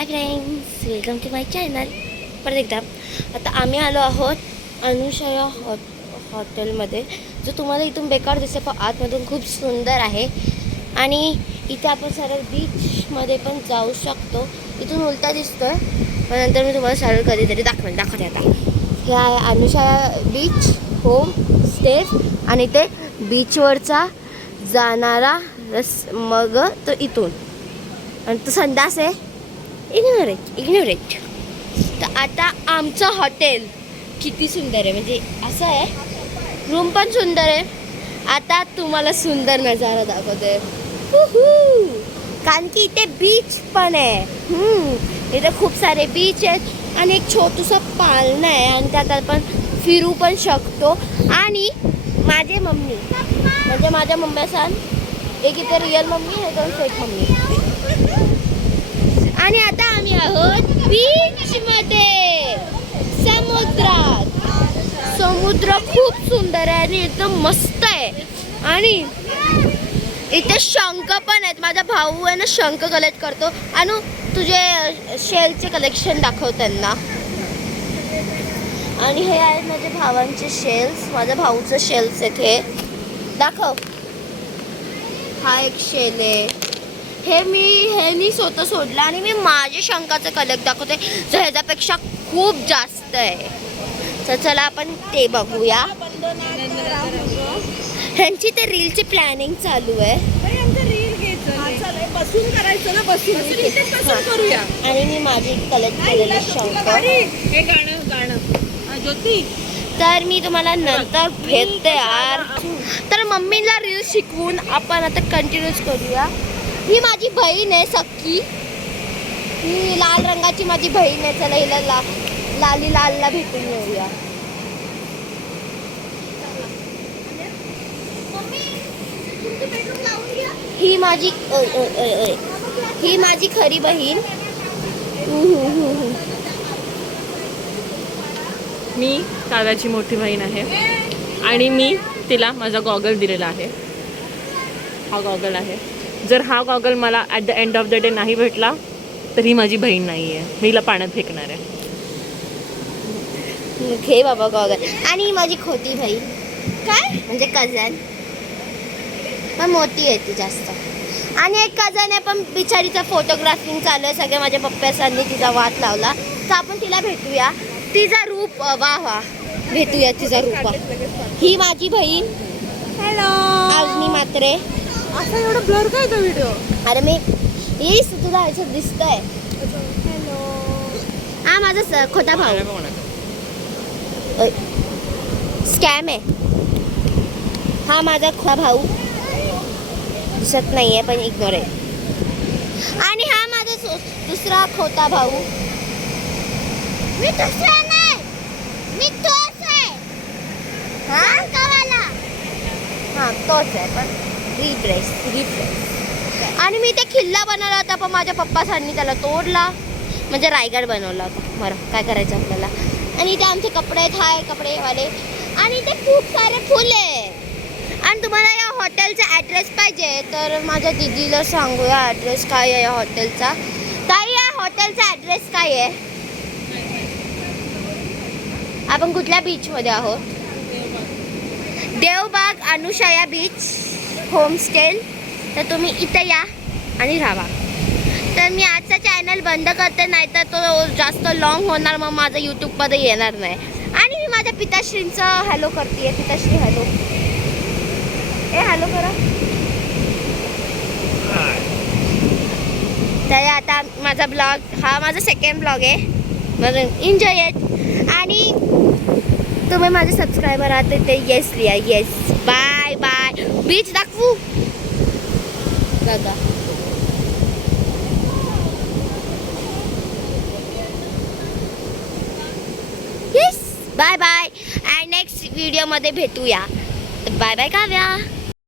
High friends, welcome to my channel. परत एकदा आता आम्ही आलो आहोत अनुशया हॉटेलमध्ये, जो तुम्हाला इथून बेकार दिसते पण आतमधून खूप सुंदर आहे. आणि इथे आपण सरळ बीचमध्ये पण जाऊ शकतो. इथून उलटा दिसतोय, पण नंतर मी तुम्हाला सरळ कधीतरी दाखवते आता. हे आहे अनुशया बीच होम स्टे आणि ते बीचवरचा जाणारा मग तो इथून, आणि तो संडास आहे. इग्नोरेट. तर आता आमचं हॉटेल किती सुंदर आहे, म्हणजे असं आहे. रूम पण सुंदर आहे. आता तुम्हाला सुंदर नजारा दाखवते, कारण की इथे बीच पण आहे. इथे खूप सारे बीच आहेत आणि एक छोटंसं पाळणं आहे, आणि त्यात आपण फिरू पण शकतो. आणि माझे मम्मी म्हणजे माझ्या मम्मीचा एक इथे रिअल मम्मी आहे, दोन फेक मम्मी. आणि आता आम्ही आहोत बीचमध्ये, समुद्रात. समुद्र खूप सुंदर आहे आणि एकदम मस्त आहे. आणि इथे शंख पण आहेत. माझा भाऊ आहे ना, शंख कलेक्ट करतो. आणि तुझे शेलचे कलेक्शन दाखव त्यांना. आणि हे आहेत माझ्या भावांचे शेल्स. माझ्या भाऊचं शेल्स आहेत, हे दाखव. हा एक शेल आहे. हे मी स्वतः सोडलं, आणि मी माझे शंखाचं कलेक्ट दाखवते, जो ह्याच्यापेक्षा खूप जास्त आहे. तर चला आपण ते बघूया. ह्यांची ते रीलची प्लॅनिंग चालू आहे. आणि मी माझी कलेक्ट केलेले शंख. तर मी तुम्हाला नंतर भेटते यार. तर मम्मीला रील शिकवून आपण आता कंटिन्यूच करूया. ही माझी बहीण आहे सख्खी. ही लाल रंगाची माझी बहीण आहे. चला हिला लालला भेटून येऊया. ही माझी खरी बहीण. मी काव्याची मोठी बहीण आहे, आणि मी तिला माझा गॉगल दिलेला आहे. हा गॉगल आहे. जर हा गॉगल मला at the end of the day नाही भेटला तर ही माझी बहीण नाही आहे. मी हिला पाण्यात फेकणार आहे. घे बाबा गॉगल. आणि ही माझी खोटी बहीण, काय म्हणजे कझन, पण मोठी आहे ती जास्त. आणि एक कझन आहे, पण बिचारीचा फोटोग्राफिंग चालू आहे. सगळ्या माझ्या पप्पासांनी तिचा वाट लावला, तर आपण तिला भेटूया. तिचा रूप वा भेटूया तिचा रूप. ही माझी बहीण. हॅलो अग्नी मात्रे. असं एवढं ब्लर काय तो व्हिडिओ? अरे मी येस, तुला ह्याच्यात दिसतंय. हॅलो. हा माझा खोटा भाऊ. स्कॅम आहे हा माझा खोटा भाऊ. दिसत नाहीये पण इग्नोर आहे. आणि हा माझा दुसरा खोटा भाऊ. मी दुसरा नाही, मी तोच आहे. हा तोच आहे, पण रिप्लेस. आणि मी ते किल्ला बनवला होता, पण माझ्या पप्पासांनी त्याला तोडला. म्हणजे रायगड बनवला होता. बरं, काय करायचं आपल्याला. आणि इथे आमचे कपडे आहेत, हाय कपडेवाले. आणि इथे खूप सारे फुले. आणि तुम्हाला या हॉटेलचा ॲड्रेस पाहिजे तर माझ्या दीदीला सांगूया ॲड्रेस काय आहे या हॉटेलचा. ताई, या हॉटेलचा ॲड्रेस काय आहे? आपण कुठल्या बीचमध्ये आहोत? Devbag Anushaya beach homestay. तर तुम्ही इथं या आणि राहा. तर मी आजचा चॅनल बंद करते, नाही तर तो जास्त लॉंग होणार, मग माझं यूट्यूबमध्ये येणार नाही. आणि मी माझ्या पिताश्रींचं हॅलो करते. पिताश्री हॅलो. हॅलो करा. तर आता माझा ब्लॉग, हा माझा सेकंड ब्लॉग आहे. म्हणून एन्जॉय येत. आणि तुम्ही माझे सबस्क्रायबर आहात ते येस लिहा. येस. Bye bye. बीच दाखवू दादा. येस. Bye bye. आणि नेक्स्ट व्हिडिओमध्ये भेटूया. Bye bye Kavya.